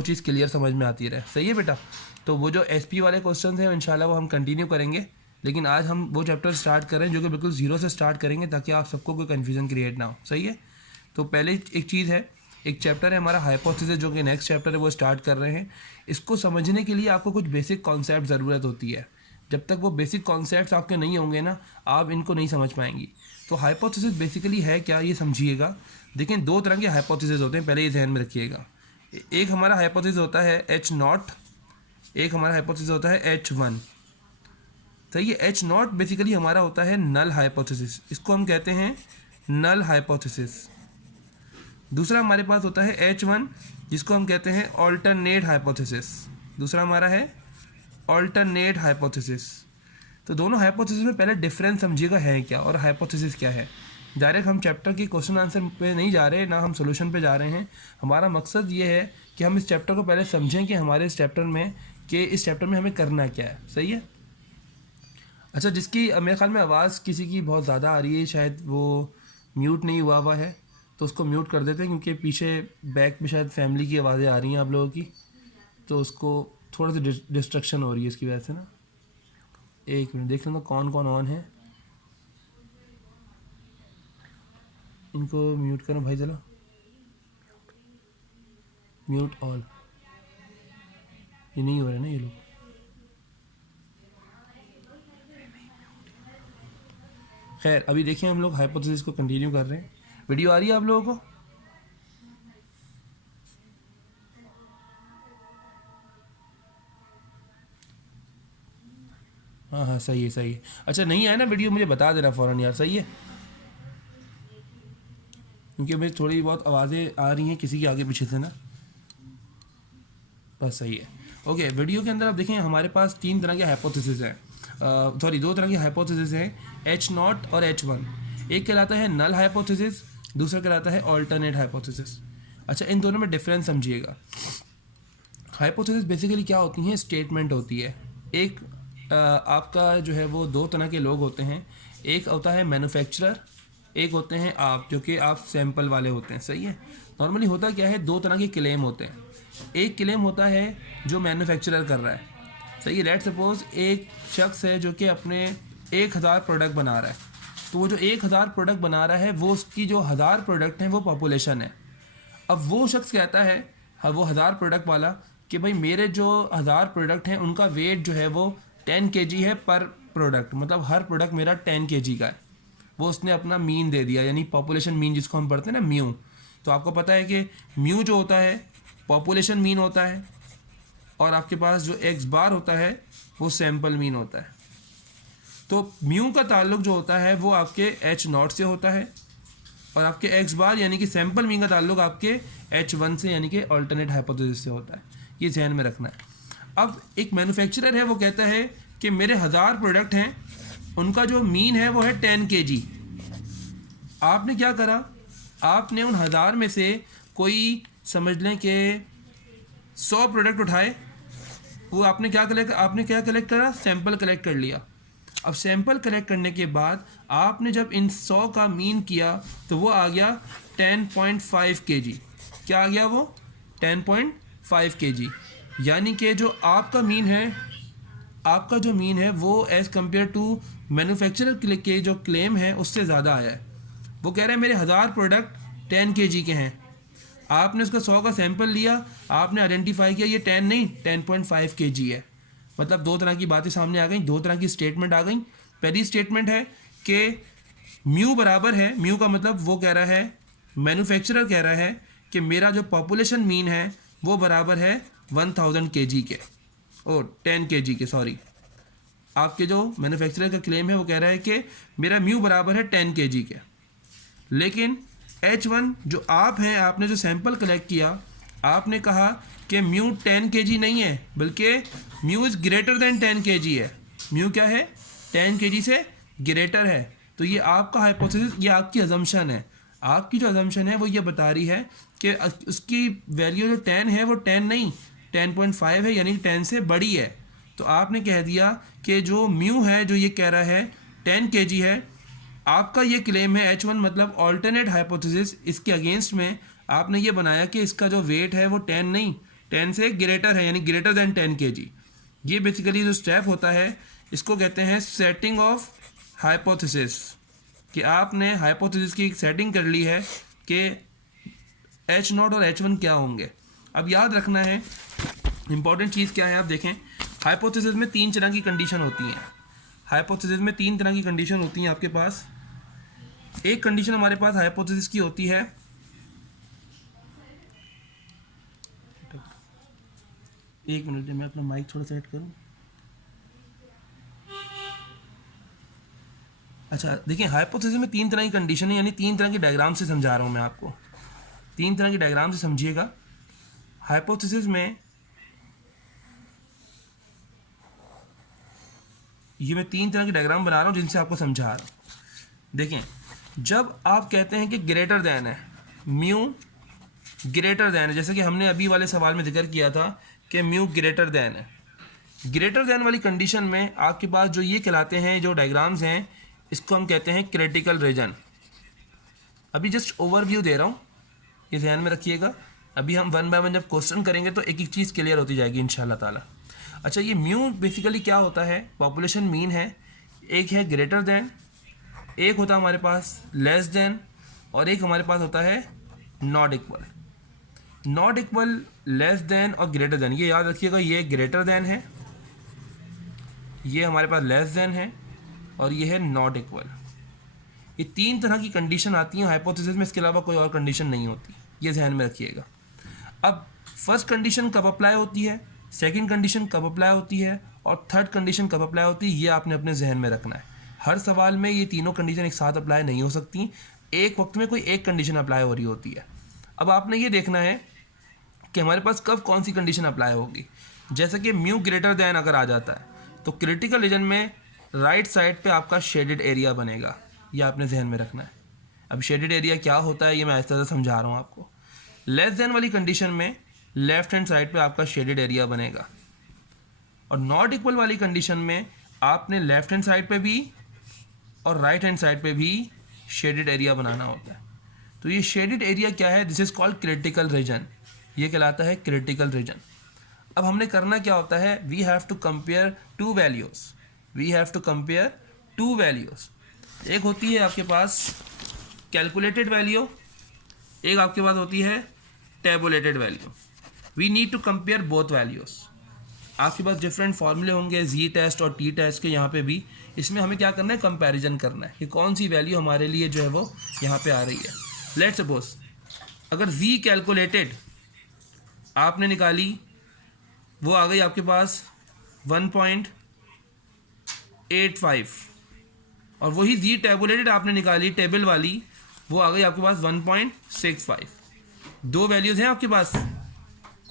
वो चीज़ क्लियर समझ में आती रहे। सही है बेटा। तो वो जो SP वाले क्वेश्चन हैं इंशाल्लाह वो हम कंटिन्यू करेंगे, लेकिन आज हम वो चैप्टर स्टार्ट कर रहे हैं जो कि बिल्कुल ज़ीरो से स्टार्ट करेंगे ताकि आप सबको कोई कन्फ्यूज़न क्रिएट ना हो। सही है। तो पहले एक चीज़ है, एक चैप्टर है हमारा हाइपोथेसिस जो कि नेक्स्ट चैप्टर है वो स्टार्ट कर रहे हैं। इसको समझने के लिए आपको कुछ बेसिक कॉन्सेप्ट ज़रूरत होती है। जब तक वो बेसिक कॉन्सेप्ट्स आपके नहीं होंगे ना, आप इनको नहीं समझ पाएंगी। तो हाइपोथेसिस बेसिकली है क्या, ये समझिएगा। देखिए, दो तरह के हाइपोथेसिस होते हैं, पहले ये ध्यान में रखिएगा। एक हमारा हाइपोथेसिस होता है H0, एक हमारा हाइपोथेसिस होता है H1। सही है। H0 बेसिकली हमारा होता है नल हाइपोथेसिस, इसको हम कहते हैं नल हाइपोथेसिस। दूसरा हमारे पास होता है H1 जिसको हम कहते हैं ऑल्टरनेट हाइपोथेसिस। दूसरा हमारा है ऑल्टरनेट हाइपोथेसिस। तो दोनों हाइपोथेसिस में पहले डिफरेंस समझिएगा है क्या और हाइपोथेसिस क्या है। डायरेक्ट हम चैप्टर की क्वेश्चन आंसर पे नहीं जा रहे, ना हम सोल्यूशन पे जा रहे हैं। हमारा मकसद ये है कि हम इस चैप्टर को पहले समझें कि हमारे इस चैप्टर में हमें करना क्या है। सही है। अच्छा, जिसकी मेरे ख्याल में आवाज़ किसी की बहुत ज़्यादा आ रही है, शायद वो म्यूट नहीं हुआ है, तो उसको म्यूट कर देते हैं क्योंकि पीछे बैक में शायद फैमिली की आवाज़ें आ रही हैं आप लोगों की, तो उसको थोड़ा सा डिस्ट्रक्शन हो रही है इसकी वजह से ना। एक मिनट देख लेना कौन कौन ऑन है, इनको म्यूट करो भाई, चलो म्यूट ऑल। ये नहीं हो रहा है ना ये लोग। खैर, अभी देखिए हम लोग हाइपोथेसिस को कंटिन्यू कर रहे हैं। वीडियो आ रही है आप लोगों को? हाँ हाँ, सही है सही है। अच्छा, नहीं आया ना वीडियो, मुझे बता देना फ़ौरन यार। सही है, क्योंकि मुझे थोड़ी बहुत आवाज़ें आ रही हैं किसी के आगे पीछे से ना। बस सही है। ओके, वीडियो के अंदर आप देखें हमारे पास तीन तरह के हाइपोथेसिस हैं, सॉरी दो तरह के हाइपोथेसिस हैं, H0 और H1। एक कहलाता है नल हाइपोथेसिस, दूसरा कहलाता है ऑल्टरनेट हाइपोथेसिस। अच्छा, इन दोनों में डिफरेंस समझिएगा। हाइपोथेसिस बेसिकली क्या होती हैं, स्टेटमेंट होती है। एक आपका जो है वो दो तरह के लोग होते हैं, एक होता है मैन्युफैक्चरर, एक होते हैं आप, जो कि आप सैंपल वाले होते हैं। सही है। नॉर्मली होता क्या है, दो तरह के क्लेम होते हैं। एक क्लेम होता है जो मैन्युफैक्चरर कर रहा है। सही है। लेट्स सपोज एक शख्स है जो कि अपने 1000 प्रोडक्ट बना रहा है, तो वो जो 1000 प्रोडक्ट बना रहा है वो उसकी जो 1000 प्रोडक्ट हैं वो पॉपुलेशन है। अब वो शख्स कहता है, हाँ, वो 1000 प्रोडक्ट वाला, कि भाई मेरे जो 1000 प्रोडक्ट हैं उनका वेट जो है वो 10 kg है पर प्रोडक्ट, मतलब हर प्रोडक्ट मेरा 10 kg का है। वो उसने अपना मीन दे दिया, यानी पॉपुलेशन मीन जिसको हम पढ़ते हैं ना, म्यू। तो आपको पता है कि म्यू जो होता है पॉपुलेशन मीन होता है, और आपके पास जो एक्स बार होता है वो सैंपल मीन होता है। तो म्यू का ताल्लुक जो होता है वो आपके H0 से होता है, और आपके एक्स बार यानी कि सैंपल मीन का ताल्लुक आपके H1 से यानी कि ऑल्टरनेट हाइपोथेसिस से होता है। ये ध्यान में रखना है। अब एक मैन्युफैक्चरर है, वो कहता है कि मेरे 1000 प्रोडक्ट हैं, उनका जो मीन है वो है 10 kg। आपने क्या करा, आपने उन 1000 में से कोई समझ लें कि 100 प्रोडक्ट उठाए। वो आपने क्या कलेक्ट करा, सैंपल कलेक्ट कर लिया। अब सैंपल कलेक्ट करने के बाद आपने जब इन 100 का मीन किया तो वो आ गया 10.5 kg। क्या आ गया वो? 10.5 kg। यानी कि जो आपका मीन है वो एज़ कम्पेयर टू मैन्युफैक्चरर के जो क्लेम है उससे ज़्यादा आया है। वो कह रहे हैं मेरे 1000 प्रोडक्ट 10 kg के हैं। आपने उसका 100 का सैंपल लिया, आपने आइडेंटिफाई किया ये 10 नहीं 10.5 kg है। मतलब दो तरह की बातें सामने आ गई, दो तरह की स्टेटमेंट आ गई। पहली स्टेटमेंट है कि म्यू बराबर है, म्यू का मतलब वो कह रहा है, मैन्युफैक्चरर कह रहा है कि मेरा जो पॉपुलेशन मीन है वो बराबर है 1000 kg के, और 10 kg के, सॉरी। आपके जो मैन्युफैक्चरर का क्लेम है वो कह रहा है कि मेरा म्यू बराबर है 10 kg के। लेकिन H1 जो आप हैं, आपने जो सैंपल कलेक्ट किया, आपने कहा कि म्यू 10 kg नहीं है, बल्कि mu is greater than 10 kg है। म्यू क्या है? 10 kg से ग्रेटर है। तो ये आपका हाइपोथेसिस, ये आपकी अजम्पशन है। आपकी जो अजम्पशन है वो ये बता रही है कि उसकी वैल्यू जो 10 है वो 10 नहीं 10.5 है, यानी 10 से बड़ी है। तो आपने कह दिया कि जो म्यू है, जो ये कह रहा है 10 kg है, आपका ये क्लेम है H1 मतलब ऑल्टरनेट हाइपोथेसिस, इसके अगेंस्ट में आपने ये बनाया कि इसका जो वेट है वो 10 नहीं 10 से ग्रेटर है यानी ग्रेटर देन 10 kg। ये बेसिकली जो स्टेप होता है इसको कहते हैं सेटिंग ऑफ हाइपोथेसिस, कि आपने हाइपोथेसिस की सेटिंग कर ली है कि H0 और H1 क्या होंगे। अब याद रखना है इंपॉर्टेंट चीज़ क्या है, आप देखें हाइपोथेसिस में 3 तरह की कंडीशन होती हैं। हाइपोथेसिस में 3 तरह की कंडीशन होती हैं आपके पास। एक कंडीशन हमारे पास हाइपोथेसिस की होती है, एक मिनट मैं अपना माइक थोड़ा सेट करूं। अच्छा देखिए, हाइपोथेसिस में 3 तरह की कंडीशन है, यानी 3 तरह के डायग्राम से समझा रहा हूं मैं आपको। 3 तरह के डायग्राम से समझिएगा। हाइपोथेसिस में ये मैं 3 तरह के डायग्राम बना रहा हूं जिनसे आपको समझा रहा हूं। देखें, जब आप कहते हैं कि ग्रेटर देन है, म्यू ग्रेटर देन है, जैसे कि हमने अभी वाले सवाल में जिक्र किया था कि म्यू ग्रेटर देन है। ग्रेटर देन वाली कंडीशन में आपके पास जो ये कहलाते हैं, जो डायग्राम्स हैं, इसको हम कहते हैं क्रिटिकल रीजन। अभी जस्ट ओवरव्यू दे रहा हूँ, ये ध्यान में रखिएगा। अभी हम वन बाय वन जब क्वेश्चन करेंगे तो एक एक चीज़ क्लियर होती जाएगी इंशाल्लाह ताला। अच्छा, ये म्यू बेसिकली क्या होता है, पॉपुलेशन मीन है। एक है ग्रेटर देन, एक होता है हमारे पास लेस देन, और एक हमारे पास होता है not equal. Not equal, less than और ग्रेटर देन, ये याद रखिएगा। ये ग्रेटर देन है, ये हमारे पास लेस देन है, और ये है नॉट इक्वल। ये 3 तरह की कंडीशन आती हैं हाइपोथेसिस में, इसके अलावा कोई और कंडीशन नहीं होती, ये ध्यान में रखिएगा। अब फर्स्ट कंडीशन कब अप्लाई होती है, सेकंड कंडीशन कब अप्लाई होती है, और थर्ड कंडीशन कब अप्लाई होती है, ये आपने अपने जहन में रखना है। हर सवाल में ये तीनों कंडीशन एक साथ अप्लाई नहीं हो सकती, एक वक्त में कोई एक कंडीशन अप्लाई हो रही होती है। अब आपने ये देखना है कि हमारे पास कब कौन सी कंडीशन अप्लाई होगी। जैसे कि म्यू ग्रेटर देन अगर आ जाता है तो क्रिटिकल रीजन में राइट साइड पे आपका शेडेड एरिया बनेगा, ये आपने जहन में रखना है। अब शेडेड एरिया क्या होता है ये मैं ऐसे समझा रहा हूँ आपको। लेस देन वाली कंडीशन में लेफ्ट हैंड साइड पे आपका शेडेड एरिया बनेगा, और नॉट इक्वल वाली कंडीशन में आपने लेफ्ट हैंड साइड पे भी और राइट हैंड साइड पे भी शेडेड एरिया बनाना होता है। तो ये शेडेड एरिया क्या है, this is called critical reason, ये कहलाता है क्रिटिकल रीजन। अब हमने करना क्या होता है, we have to compare two values, we have to compare two values. एक होती है आपके पास कैलकुलेटेड वैल्यू, एक आपके पास होती है tabulated value. We need to compare both values. आपके पास डिफरेंट फार्मूले होंगे जी टेस्ट और टी टेस्ट के, यहाँ पे भी इसमें हमें क्या करना है, कंपैरिजन करना है कि कौन सी वैल्यू हमारे लिए जो है वो यहाँ पे आ रही है। लेट्स सपोज अगर v कैलकुलेटेड आपने निकाली, वो आ गई आपके पास 1.85, और वही जी टेबुलेटेड आपने निकाली टेबल वाली, वो आ गई आपके पास 1.65। दो वैल्यूज़ हैं आपके पास।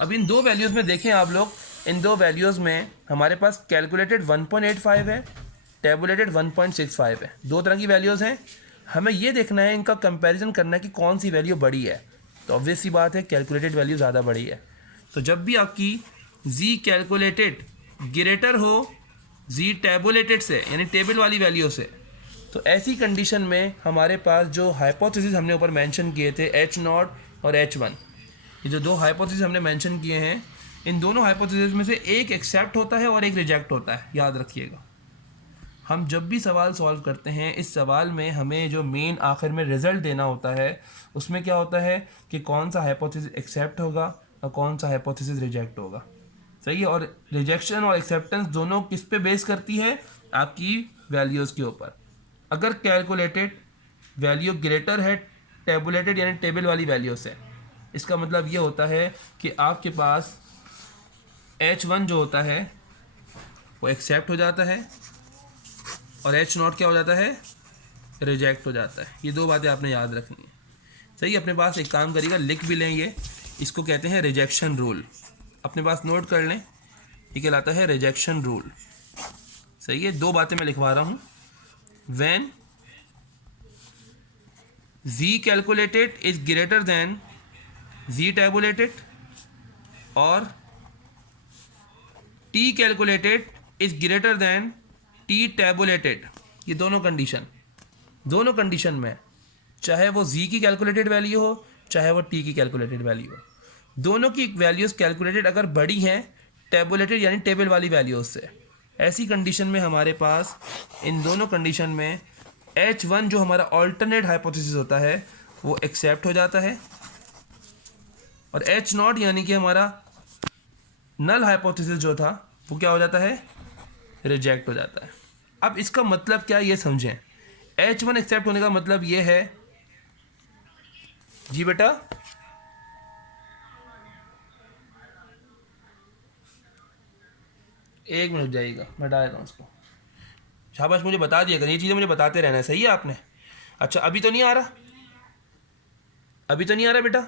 अब इन दो वैल्यूज़ में देखें आप लोग, इन दो वैल्यूज़ में हमारे पास कैलकुलेटेड 1.85 है, टेबुलेटेड 1.65 है। दो तरह की वैल्यूज़ हैं, हमें ये देखना है, इनका कंपैरिजन करना है कि कौन सी वैल्यू बड़ी है। तो ऑब्वियस सी बात है कैलकुलेटेड वैल्यू ज़्यादा बड़ी है। तो जब भी आपकी जी कैलकुलेटेड ग्रेटर हो जी टेबुलेटेड से, यानी टेबल वाली वैल्यू से, तो ऐसी कंडीशन में हमारे पास जो हाइपोथेसिस हमने ऊपर मेंशन किए थे H0 और H1, ये जो दो हाइपोथेसिस हमने मेंशन किए हैं, इन दोनों हाइपोथेसिस में से एक एक्सेप्ट होता है और एक रिजेक्ट होता है, याद रखिएगा। हम जब भी सवाल सॉल्व करते हैं, इस सवाल में हमें जो मेन आखिर में रिजल्ट देना होता है, उसमें क्या होता है कि कौन सा हाइपोथेसिस एक्सेप्ट होगा और कौन सा हाइपोथेसिस रिजेक्ट होगा। सही है। और रिजेक्शन और एक्सेप्टेंस दोनों किस पे बेस करती है, आपकी वैल्यूज़ के ऊपर। अगर कैलकुलेटेड वैल्यू ग्रेटर है टेबुलेटेड यानी टेबल वाली वैल्यू से, इसका मतलब ये होता है कि आपके पास H1 जो होता है वो एक्सेप्ट हो जाता है और H0 क्या हो जाता है, रिजेक्ट हो जाता है। ये दो बातें आपने याद रखनी है। सही, अपने पास एक काम करिएगा, लिख भी लें, ये इसको कहते हैं रिजेक्शन रूल। अपने पास नोट कर लें, ये कहलाता है रिजेक्शन रूल। सही है, दो बातें मैं लिखवा रहा हूँ। When v calculated is greater than v tabulated और t calculated is greater than t tabulated, ये दोनों कंडीशन में, चाहे वो z की कैलकुलेटेड वैल्यू हो चाहे वो t की कैलकुलेटेड वैल्यू हो, दोनों की वैल्यूज़ कैलकुलेटेड अगर बड़ी हैं टेबुलेटेड यानी टेबल वाली वैल्यूज़ से, ऐसी कंडीशन में हमारे पास इन दोनों कंडीशन में H1 जो हमारा ऑल्टरनेट हाइपोथेसिस होता है वो एक्सेप्ट हो जाता है, और H0 यानी कि हमारा नल हाइपोथेसिस जो था वो क्या हो जाता है, रिजेक्ट हो जाता है। अब इसका मतलब क्या ये समझें, H1 एक्सेप्ट होने का मतलब ये है जी बेटा, एक मिनट जाइएगा मैं डाल देता हूँ उसको। शाबाश, मुझे बता दिया ये चीज़ें मुझे बताते रहना है, सही है आपने। अच्छा अभी तो नहीं आ रहा, अभी तो नहीं आ रहा बेटा,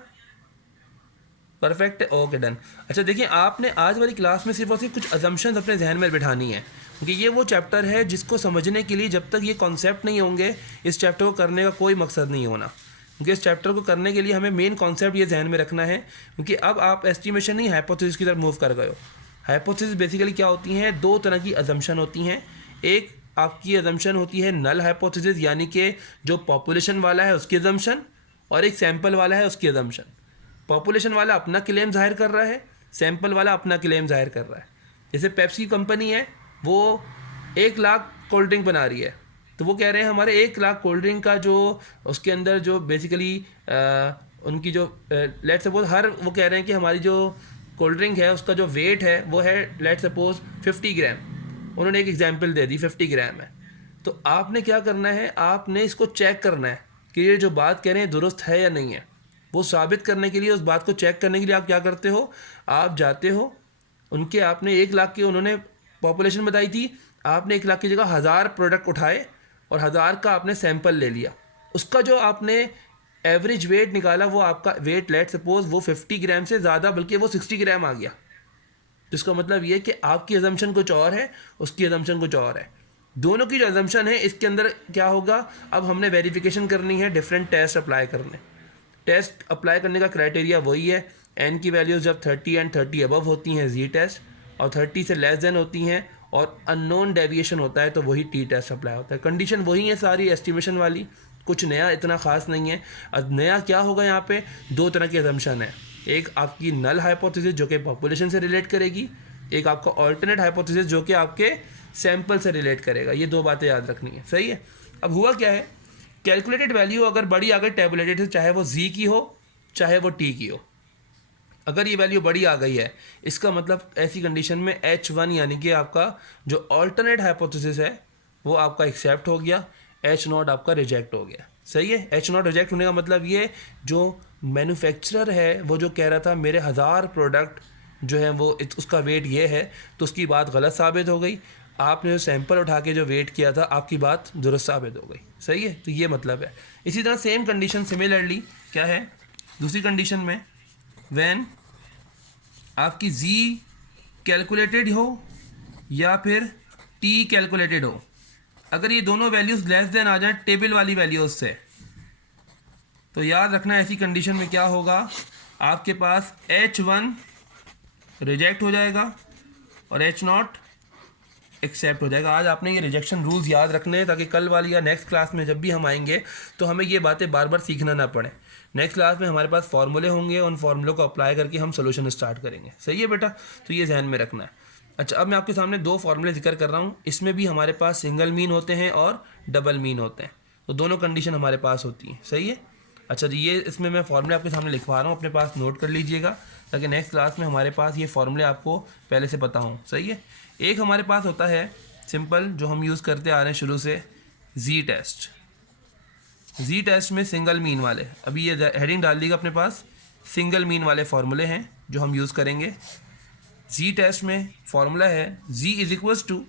परफेक्ट है, ओके डन। अच्छा देखिए, आपने आज वाली क्लास में सिर्फ और सिर्फ कुछ अजम्पशंस अपने जहन में बिठानी है, क्योंकि ये वो चैप्टर है जिसको समझने के लिए जब तक ये कॉन्सेप्ट नहीं होंगे इस चैप्टर को करने का कोई मकसद नहीं होना। क्योंकि इस चैप्टर को करने के लिए हमें मेन कॉन्सेप्ट ये जहन में रखना है, क्योंकि अब आप एस्टिमेशन नहीं हाइपोथेसिस की तरफ मूव कर गए हो। हाइपोथेसिस बेसिकली क्या होती हैं, दो तरह की अजम्पशन होती हैं। एक आपकी अजम्पशन होती है नल हाइपोथेसिस, यानी कि जो पॉपुलेशन वाला है उसकी अजम्पशन, और एक सैंपल वाला है उसकी अजम्पशन। पॉपुलेशन वाला अपना क्लेम जाहिर कर रहा है, सैंपल वाला अपना क्लेम जाहिर कर रहा है। जैसे पेप्सी कंपनी है, वो 1,00,000 कोल्ड ड्रिंक बना रही है, तो वो कह रहे हैं हमारे 1,00,000 कोल्ड ड्रिंक का जो उसके अंदर जो बेसिकली उनकी जो लेट सपोज हर वो कह रहे हैं कि हमारी जो कोल्ड ड्रिंक है उसका जो वेट है वो है लेट सपोज 50 ग्राम। उन्होंने एक एग्जांपल दे दी 50 ग्राम है। तो आपने क्या करना है, आपने इसको चेक करना है कि ये जो बात कह रहे हैं दुरुस्त है या नहीं है। वो साबित करने के लिए, उस बात को चेक करने के लिए आप क्या करते हो, आप जाते हो उनके, आपने 1,00,000 की उन्होंने पॉपुलेशन बताई थी, आपने 1,00,000 की जगह 1,000 प्रोडक्ट उठाए और 1,000 का आपने सैंपल ले लिया। उसका जो आपने एवरेज वेट निकाला वो आपका वेट लेट सपोज वो 50 ग्राम से ज़्यादा बल्कि वो 60 ग्राम आ गया। तो इसका मतलब ये कि आपकी अजम्पशन कुछ और है, उसकी अजम्पशन कुछ और है। दोनों की जो अजम्पशन है इसके अंदर क्या होगा, अब हमने वेरिफिकेशन करनी है, डिफरेंट टेस्ट अप्लाई करने। टेस्ट अप्लाई करने का क्राइटेरिया वही है, एन की वैल्यूज़ जब 30 एंड 30 अबव होती हैं जी टेस्ट, और 30 से लेस देन होती हैं और अननोन डेविएशन होता है तो वही टी टेस्ट अप्लाई होता है। कंडीशन वही है सारी एस्टिमेशन वाली, कुछ नया इतना ख़ास नहीं है। अब नया क्या होगा, यहाँ पे दो तरह की अजम्पशन है, एक आपकी नल हाइपोथेसिस जो कि पॉपुलेशन से रिलेट करेगी, एक आपका ऑल्टरनेट हाइपोथेसिस जो कि आपके सैंपल से रिलेट करेगा। ये दो बातें याद रखनी है, सही है। अब हुआ क्या है, कैलकुलेटेड वैल्यू अगर बड़ी आ गई टेबुलेटेड से, चाहे वो जी की हो चाहे वो टी की हो, अगर ये वैल्यू बड़ी आ गई है, इसका मतलब ऐसी कंडीशन में H1 यानी कि आपका जो ऑल्टरनेट हाइपोथेसिस है वो आपका एक्सेप्ट हो गया, H0 आपका रिजेक्ट हो गया, सही है। H0 रिजेक्ट होने का मतलब ये, जो मैन्युफैक्चरर है वो जो कह रहा था मेरे 1,000 प्रोडक्ट जो है वो उसका वेट ये है, तो उसकी बात गलत साबित हो गई। आपने जो सैंपल उठा के जो वेट किया था आपकी बात दुरुस्त साबित हो गई, सही है। तो ये मतलब है। इसी तरह सेम कंडीशन सिमिलरली क्या है दूसरी कंडीशन में, व्हेन आपकी जी कैलकुलेटेड हो या फिर टी कैलकुलेटेड हो, अगर ये दोनों वैल्यूज़ लेस देन आ जाए टेबल वाली वैल्यूज़ से, तो याद रखना ऐसी कंडीशन में क्या होगा, आपके पास H1 रिजेक्ट हो जाएगा और H0 एक्सेप्ट हो जाएगा। आज आपने ये रिजेक्शन रूल्स याद रखने हैं ताकि कल वाली या नेक्स्ट क्लास में जब भी हम आएंगे तो हमें ये बातें बार बार सीखना ना पड़े। नेक्स्ट क्लास में हमारे पास फार्मूले होंगे, उन फार्मूलों को अप्लाई करके हम सोल्यूशन स्टार्ट करेंगे, सही है बेटा। तो ये ध्यान में रखना है। अच्छा, अब मैं आपके सामने दो फार्मूले जिक्र कर रहा हूँ, इसमें भी हमारे पास सिंगल मीन होते हैं और डबल मीन होते हैं, तो दोनों कंडीशन हमारे पास होती हैं, सही है। अच्छा जी, ये इसमें मैं फार्मूले आपके सामने लिखवा रहा हूँ, अपने पास नोट कर लीजिएगा ताकि नेक्स्ट क्लास में हमारे पास ये फार्मूले आपको पहले से पता हों, सही है। एक हमारे पास होता है सिंपल जो हम यूज़ करते आ रहे हैं शुरू से, जी टेस्ट। जी टेस्ट में सिंगल मीन वाले, अभी ये हेडिंग डाल दीजिएगा अपने पास, सिंगल मीन वाले फार्मूले हैं जो हम यूज़ करेंगे। जी टेस्ट में फार्मूला है जी इज इक्वल्स टू,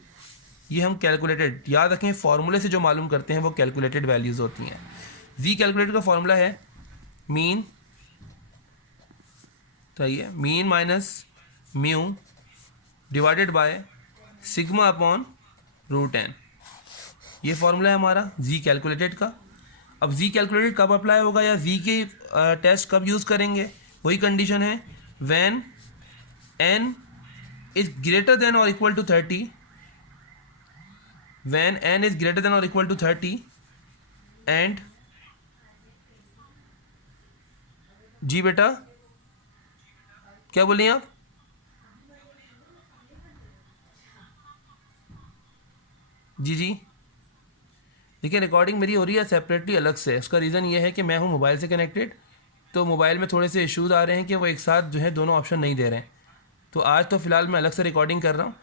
ये हम कैलकुलेटेड, याद रखें फार्मूले से जो मालूम करते हैं वो कैलकुलेटेड वैल्यूज़ होती हैं। जी कैलकुलेटेड का फार्मूला है मीन, सही है, mean minus mu divided by sigma upon root n, ये फार्मूला है हमारा जी कैलकुलेटेड का। अब जी कैलकुलेटेड कब अप्लाई होगा या जी के टेस्ट कब यूज़ करेंगे, वही कंडीशन है when n is greater than or equal to 30, when n is greater than or equal to 30 and जी बेटा क्या बोलिए आप? जी जी, देखिए रिकॉर्डिंग मेरी हो रही है सेपरेटली अलग से। उसका रीज़न ये है कि मैं हूँ मोबाइल से कनेक्टेड, तो मोबाइल में थोड़े से इश्यूज़ आ रहे हैं कि वो एक साथ जो है दोनों ऑप्शन नहीं दे रहे हैं। तो आज तो फ़िलहाल मैं अलग से रिकॉर्डिंग कर रहा हूँ।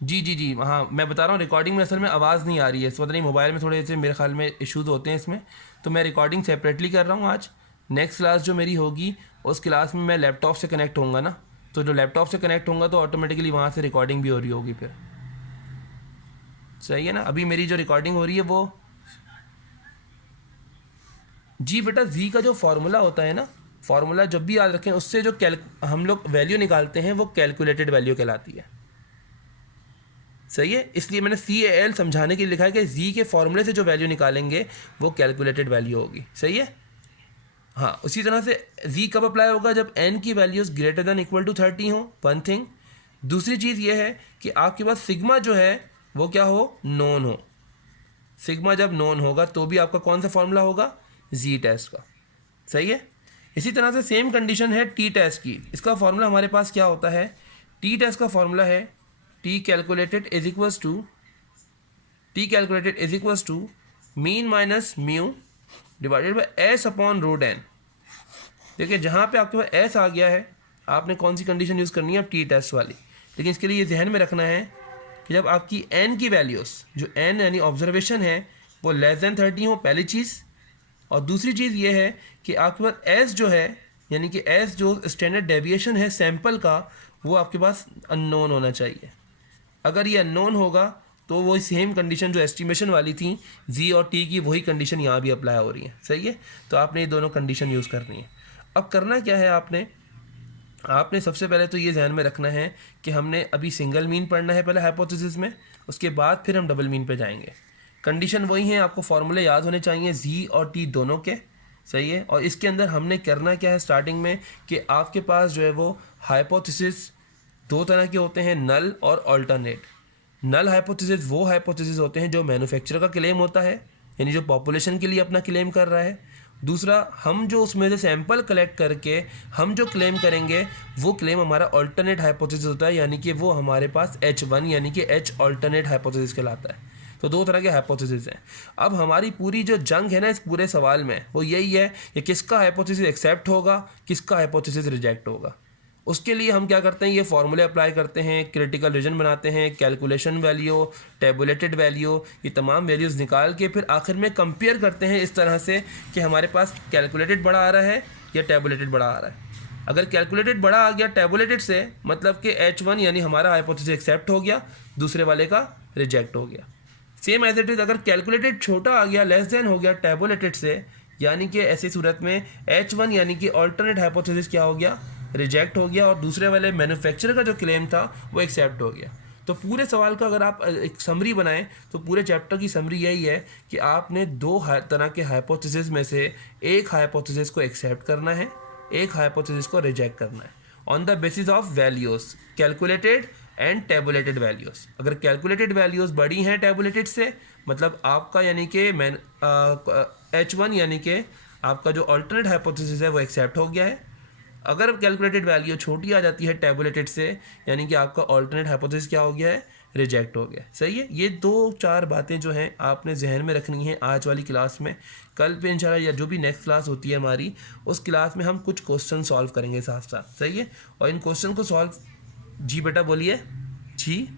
जी जी जी, हाँ मैं बता रहा हूँ, रिकॉर्डिंग में असल में आवाज़ नहीं आ रही है, पता नहीं मोबाइल में थोड़े से मेरे ख्याल में इश्यूज़ होते हैं इसमें। तो मैं रिकॉर्डिंग सेपरेटली कर रहा हूँ आज। नेक्स्ट क्लास जो मेरी होगी उस क्लास में मैं लैपटॉप से कनेक्ट होऊंगा ना, तो जो लैपटॉप से कनेक्ट होऊंगा तो ऑटोमेटिकली वहाँ से रिकॉर्डिंग भी हो रही होगी फिर। सही है ना? अभी मेरी जो रिकॉर्डिंग हो रही है वो, जी बेटा, जी का जो फार्मूला होता है ना, फार्मूला जब भी याद रखें, उससे जो हम लोग वैल्यू निकालते हैं वो कैलकुलेटेड वैल्यू कहलाती है। सही है, इसलिए मैंने CAL समझाने के लिए लिखा है कि जी के फॉर्मूले से जो वैल्यू निकालेंगे वो कैलकुलेटेड वैल्यू होगी। सही है। हाँ, उसी तरह से जी कब अप्लाई होगा? जब n की values greater than equal to 30 हो, वन थिंग। दूसरी चीज़ ये है कि आपके पास सिग्मा जो है वो क्या हो? नोन हो। सिग्मा जब नोन होगा तो भी आपका कौन सा फॉर्मूला होगा? जी टेस्ट का। सही है। इसी तरह से सेम कंडीशन है टी टेस्ट की। इसका फॉर्मूला हमारे पास क्या होता है? टी टेस्ट का फॉर्मूला है T calculated is equals to mean minus mu divided by S upon root n. देखिए जहाँ पे आपके पास एस आ गया है, आपने कौन सी कंडीशन यूज़ करनी है? अब टी टेस्ट वाली। लेकिन इसके लिए ये जहन में रखना है कि जब आपकी एन की वैल्यूज़, जो एन यानी ऑब्जर्वेशन है, वो लेस देन 30 हो, पहली चीज़। और दूसरी चीज़ ये है कि आपके पास एस जो है, यानी कि एस जो स्टैंडर्ड डेविएशन है सैंपल का, वो आपके पास अननोन होना चाहिए। अगर ये अननोन होगा तो वो सेम कंडीशन जो एस्टिमेशन वाली थी जी और टी की, वही कंडीशन यहाँ भी अप्लाई हो रही है। सही है। तो आपने ये दोनों कंडीशन यूज़ करनी है। अब करना क्या है आपने सबसे पहले तो ये ध्यान में रखना है कि हमने अभी सिंगल मीन पढ़ना है पहले हाइपोथेसिस में, उसके बाद फिर हम डबल मीन पे जाएंगे। कंडीशन वही है, आपको फॉर्मूले याद होने चाहिए जी और टी दोनों के। सही है। और इसके अंदर हमने करना क्या है स्टार्टिंग में कि आपके पास जो है वो हाइपोथेसिस दो तरह के होते हैं, नल और ऑल्टरनेट। नल हाइपोथेसिस वो हाइपोथेसिस होते हैं जो मैन्युफैक्चरर का क्लेम होता है, यानी जो पॉपुलेशन के लिए अपना क्लेम कर रहा है। दूसरा, हम जो उसमें से सैंपल कलेक्ट करके हम जो क्लेम करेंगे वो क्लेम हमारा ऑल्टरनेट हाइपोथेसिस होता है, यानी कि वो हमारे पास H1 यानी कि H ऑल्टरनेट हाइपोथेसिस कहलाता है। तो दो तरह के हाइपोथेसिस हैं। अब हमारी पूरी जो जंग है ना इस पूरे सवाल में, वो यही है कि किसका हाइपोथेसिस एक्सेप्ट होगा, किसका हाइपोथेसिस रिजेक्ट होगा। उसके लिए हम क्या करते हैं, ये फॉर्मूले अप्लाई करते हैं, क्रिटिकल रीजन बनाते हैं, कैलकुलेशन वैल्यू, टेबुलेटेड वैल्यू, ये तमाम वैल्यूज़ निकाल के फिर आखिर में कंपेयर करते हैं इस तरह से कि हमारे पास कैलकुलेटेड बड़ा आ रहा है या टेबुलेटेड बड़ा आ रहा है। अगर कैलकुलेटेड बड़ा आ गया टेबुलेटेड से, मतलब कि H1 यानी हमारा हाइपोथेसिस एक्सेप्ट हो गया, दूसरे वाले का रिजेक्ट हो गया। सेम एज इट इज़, अगर कैलकुलेटेड छोटा आ गया, लेस देन हो गया टेबुलेटेड से, यानी कि ऐसी सूरत में H1 यानी कि ऑल्टरनेट हाइपोथेसिस क्या हो गया? रिजेक्ट हो गया, और दूसरे वाले मैन्युफैक्चरर का जो क्लेम था वो एक्सेप्ट हो गया। तो पूरे सवाल का अगर आप एक समरी बनाएं तो पूरे चैप्टर की समरी यही है कि आपने दो तरह के हाइपोथेसिस में से एक हाइपोथेसिस को एक्सेप्ट करना है, एक हाइपोथेसिस को रिजेक्ट करना है on the basis of values, calculated and tabulated values. अगर कैलकुलेटेड वैल्यूज़ बड़ी हैं टेबुलेटेड से, मतलब आपका यानी कि H1 यानी कि आपका जो ऑल्टरनेट हाइपोथेसिस है वो एक्सेप्ट हो गया है। अगर कैलकुलेटेड वैल्यू छोटी आ जाती है टेबुलेटेड से, यानी कि आपका ऑल्टरनेट हाइपोथेसिस क्या हो गया है? रिजेक्ट हो गया। सही है। ये दो चार बातें जो हैं आपने जहन में रखनी है आज वाली क्लास में। कल पे इंशाल्लाह या जो भी नेक्स्ट क्लास होती है हमारी, उस क्लास में हम कुछ क्वेश्चन सॉल्व करेंगे साथ साथ। सही है। और इन क्वेश्चन को सॉल्व, जी बेटा बोलिए। जी,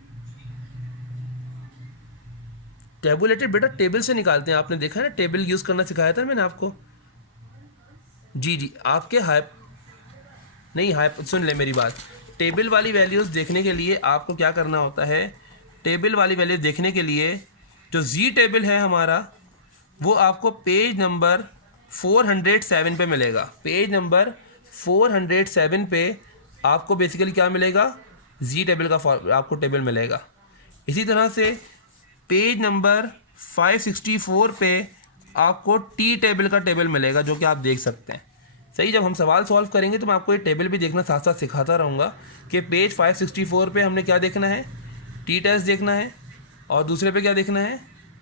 टेबुलेटेड बेटा टेबल से निकालते हैं, आपने देखा है ना, टेबल यूज़ करना सिखाया था मैंने आपको। जी जी, आपके नहीं सुन ले मेरी बात। टेबल वाली वैल्यूज़ देखने के लिए आपको क्या करना होता है? टेबल वाली वैल्यूज़ देखने के लिए जो जी टेबल है हमारा, वो आपको पेज नंबर 407 पे मिलेगा। पेज नंबर 407 पे आपको बेसिकली क्या मिलेगा? जी टेबल का आपको टेबल मिलेगा। इसी तरह से पेज नंबर 564 पे आपको टी टेबल का टेबल मिलेगा, जो कि आप देख सकते हैं। सही, जब हम सवाल सॉल्व करेंगे तो मैं आपको ये टेबल भी देखना साथ साथ सिखाता रहूँगा कि पेज 564 पे हमने क्या देखना है? टी टेस्ट देखना है, और दूसरे पे क्या देखना है?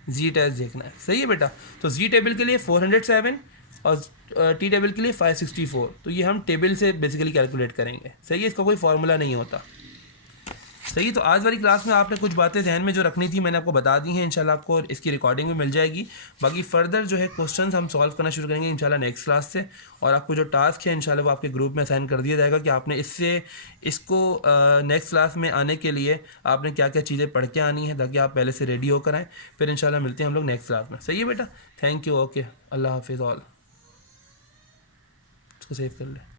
जी टेस्ट देखना है। सही है बेटा। तो जी टेबल के लिए 407 और टी टेबल के लिए 564, तो ये हम टेबल से बेसिकली कैलकुलेट करेंगे। सही है, इसका कोई फार्मूला नहीं होता। सही, तो आज वाली क्लास में आपने कुछ बातें ध्यान में जो रखनी थी मैंने आपको बता दी हैं। इंशाल्लाह आपको इसकी रिकॉर्डिंग भी मिल जाएगी। बाकी फर्दर जो है क्वेश्चंस हम सॉल्व करना शुरू करेंगे इंशाल्लाह नेक्स्ट क्लास से। और आपको जो टास्क है इंशाल्लाह वो आपके ग्रुप में असाइन कर दिया जाएगा कि आपने इसको नेक्स्ट क्लास में आने के लिए आपने क्या क्या चीज़ें पढ़ के आनी है, ताकि आप पहले से रेडी होकर आएँ। फिर इंशाल्लाह मिलते हैं हम लोग नेक्स्ट क्लास में। सही है बेटा, थैंक यू, ओके, अल्लाह हाफिज़ ऑल। इसको सेव कर ले।